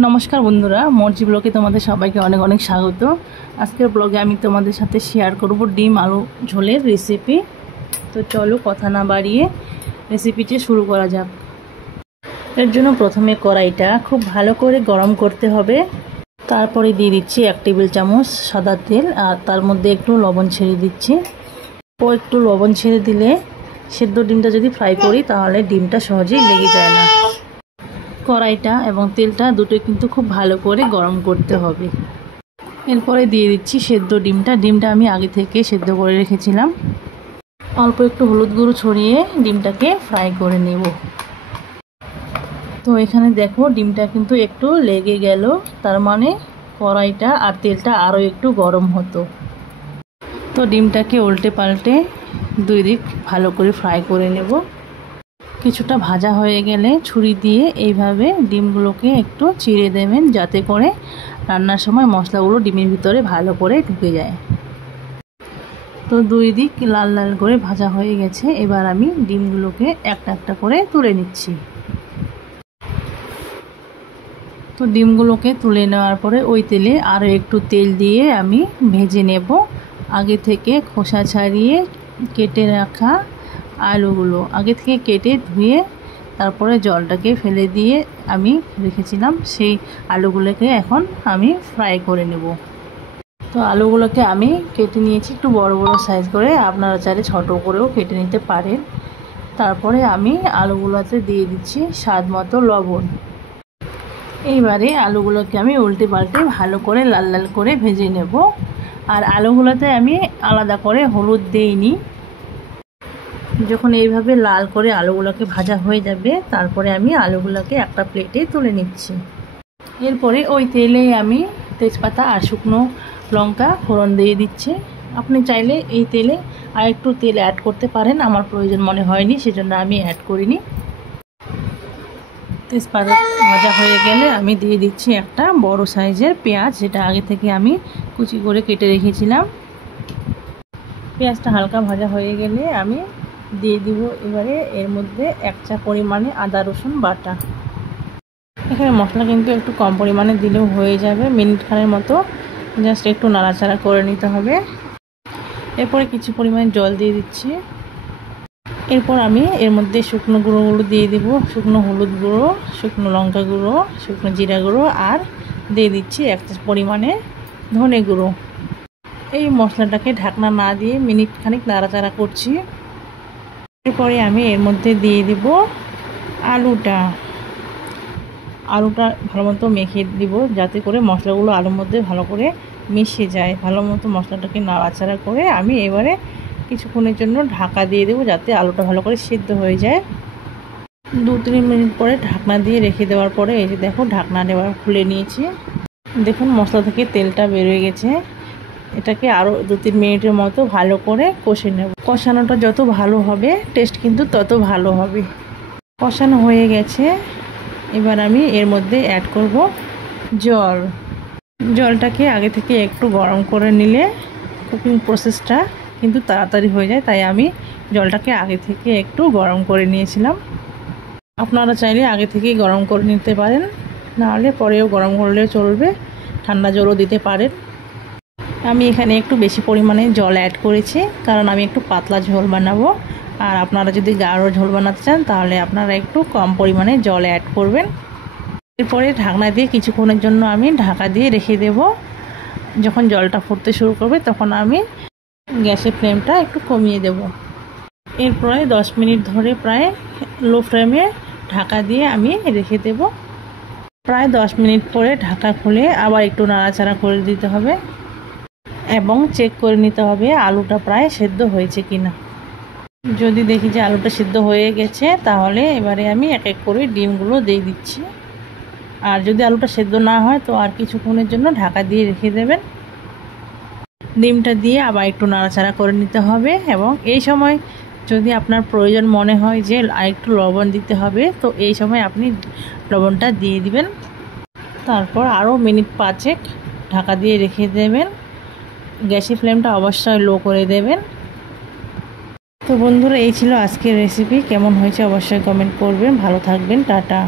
नमस्कार बंधुरा मर्जी ब्लगे तुम्हारे सबाई के अनेक अनेक स्वागत। आजकेर ब्लगे आमी तुम्हारे साथे शेयर करब डिम आलू झोलेर रेसिपि। तो चलो कथा ना बाड़िए रेसिपिटी शुरू करा जाक। एर जोन्नो प्रथमे कड़ाईटा खूब भालो करे गरम करते हबे। तारपरे दिए दिচ্ছি 1 टेबिल चामच सादा तेल और तार मध्य एकटू लवण छेड़े दिচ্ছি। और एकटू लवण छेड़े दिले सेদ্ধ डिमटा यदि फ्राई करी ताहले डिमटा सहजेई लेगे जाए ना। कड़ाईटा एवं तेलटा दुटोई किन्तु खूब भालो करे गरम करते हबे। एरपरे दिए दिচ্ছি सेদ্ধ डिमटा। डिमटा आमी आगे थेके सेদ্ধ करे रेखेछिलाम। अल्प एकटू हलुद गुঁড়ো छड़िए डिमटाके फ्राई करे नेब। तो एखाने देखो डिमटा किन्तु एकटू लेगे गेल, तार माने कड़ाईटा और तेलटा आरो एकटू गरम हतो। तो डिमटाके उल्टे पाल्टे दुई दिक भालो करे फ्राई करे नेब। কিছুটা ভাজা হয়ে গেলে ছুরি দিয়ে এইভাবে ডিমগুলোকে একটু চিড়ে দেবেন যাতে করে রান্নার সময় মশলাগুলো ডিমের ভিতরে ভালো করে ঢুকে যায়। তো দুই দিক লাল লাল করে ভাজা হয়ে গেছে। এবার আমি ডিমগুলোকে একটা একটা করে তুলে নিচ্ছি। তো ডিমগুলোকে তুলে নেওয়ার পরে ওই তেলে আরও একটু তেল দিয়ে আমি ভেজে নেব। আগে থেকে খোসা ছাড়িয়ে কেটে রাখা आलूगुलो आगे থেকে কেটে ধুয়ে তারপরে জলটাকে ফেলে দিয়ে আমি রেখেছিলাম। সেই আলুগুলোকে এখন আমি ফ্রাই করে নেব। তো আলুগুলোকে আমি কেটে নিয়েছি একটু বড় বড় সাইজ করে, আপনারা চাইলে ছোট করেও কেটে নিতে পারেন। তারপরে আমি আলুগুলোতে দিয়ে দিচ্ছি স্বাদ মতো লবণ। এইবারে আলুগুলোকে আমি উল্টে পাল্টে ভালো করে লাল লাল করে ভেজে নেব। আর আলুগুলোতে আমি আলাদা করে হলুদ দেইনি। যখন এইভাবে লাল করে আলুগুলোকে ভাজা হয়ে যাবে তারপরে আমি আলুগুলোকে একটা প্লেটে তুলে নিচ্ছি। এরপরে ওই তেলে আমি তেজপাতা আর শুকনো লঙ্কা ফোড়ন দিয়ে দিচ্ছি। আপনি চাইলে এই তেলে আর একটু তেল অ্যাড করতে পারেন, আমার প্রয়োজন মনে হয়নি সেজন্য আমি অ্যাড করিনি। তেজপাতা ভাজা হয়ে গেলে আমি দিয়ে দিচ্ছি একটা বড় সাইজের পেঁয়াজ, যেটা আগে থেকে আমি কুচি করে কেটে রেখেছিলাম। পেঁয়াজটা হালকা ভাজা হয়ে গেলে আমি দিয়ে দিব এবারে এর মধ্যে 1 চা পরিমাণে আদা রসুন বাটা। এখানে মশলা কিন্তু একটু কম পরিমাণে দিলেও হয়ে যাবে। মিনিট খানেক মতো জাস্ট একটু নাড়াচাড়া করে নিতে হবে। এরপরে কিছু পরিমাণে জল দিয়ে দিচ্ছি। এরপর আমি এর মধ্যে শুকনো গুঁড়োগুলো দিয়ে দেব, শুকনো হলুদ গুঁড়ো, শুকনো লঙ্কা গুঁড়ো, শুকনো জিরা গুঁড়ো আর দিয়ে দিচ্ছি 1 চা পরিমাণে ধনে গুঁড়ো। এই মশলাটাকে ঢাকনা না দিয়ে মিনিট খানিক নাড়াচাড়া করছি। এরপরে আমি এর মধ্যে দিয়ে দিব আলুটা ভালো মতো মেখে দিব যাতে করে মশলাগুলো আলুর মধ্যে ভালো করে মিশে যায়। ভালো মতো মশলাটাকে নাড়াচাড়া করে আমি এবারে কিছুক্ষণের জন্য ঢাকা দিয়ে দেবো যাতে আলুটা ভালো করে সিদ্ধ হয়ে যায়। 2-3 মিনিট পরে ঢাকনা দিয়ে রেখে দেওয়ার পরে এই যে দেখো ঢাকনা দেওয়ার খুলে নিয়েছি। দেখুন মশলা থেকে তেলটা বেরিয়ে গেছে। এটাকে আরও 2-3 মিনিটের মতো ভালো করে কষে নেব। কষানোটা যত ভালো হবে টেস্ট কিন্তু তত ভালো হবে। কষানো হয়ে গেছে। এবার আমি এর মধ্যে অ্যাড করব জল। জলটাকে আগে থেকে একটু গরম করে নিলে কুকিং প্রসেসটা কিন্তু তাড়াতাড়ি হয়ে যায়, তাই আমি জলটাকে আগে থেকে একটু গরম করে নিয়েছিলাম। আপনারা চাইলে আগে থেকেই গরম করে নিতে পারেন, নাহলে পরেও গরম করলেও চলবে, ঠান্ডা জলও দিতে পারেন। আমি এখানে একটু বেশি পরিমাণে জল অ্যাড করেছি কারণ আমি একটু পাতলা ঝোল বানাবো। আর আপনারা যদি গাঢ় ঝোল বানাতে চান তাহলে আপনারা একটু কম পরিমাণে জল অ্যাড করবেন। এরপরে ঢাকনা দিয়ে কিছুক্ষণের জন্য আমি ঢাকা দিয়ে রেখে দেব। যখন জলটা ফুটতে শুরু করবে তখন আমি গ্যাসের ফ্লেমটা একটু কমিয়ে দেব। এরপরে 10 মিনিট ধরে প্রায় লো ফ্লেমে ঢাকা দিয়ে আমি রেখে দেব। প্রায় 10 মিনিট পরে ঢাকা খুলে আবার একটু নাড়াচাড়া করে দিতে হবে এবং চেক করে নিতে হবে আলুটা প্রায় সেদ্ধ হয়েছে কিনা। যদি দেখি যে আলুটা সিদ্ধ হয়ে গেছে তাহলে এবারে আমি এক এক করে ডিমগুলো দিয়ে দিচ্ছি। আর যদি আলুটা সেদ্ধ না হয় তো আর কিছুক্ষণের জন্য ঢাকা দিয়ে রেখে দেবেন। ডিমটা দিয়ে আবার একটু নাড়াচাড়া করে নিতে হবে এবং এই সময় যদি আপনার প্রয়োজন মনে হয় যে আরেকটু লবণ দিতে হবে তো এই সময় আপনি লবণটা দিয়ে দিবেন। তারপর আরও মিনিট 5 ঢাকা দিয়ে রেখে দেবেন। গ্যাসের ফ্লেমটা অবশ্যই লো করে দেবেন। তো বন্ধুরা এই ছিল আজকের রেসিপি। কেমন হয়েছে অবশ্যই কমেন্ট করবেন। ভালো থাকবেন। টাটা।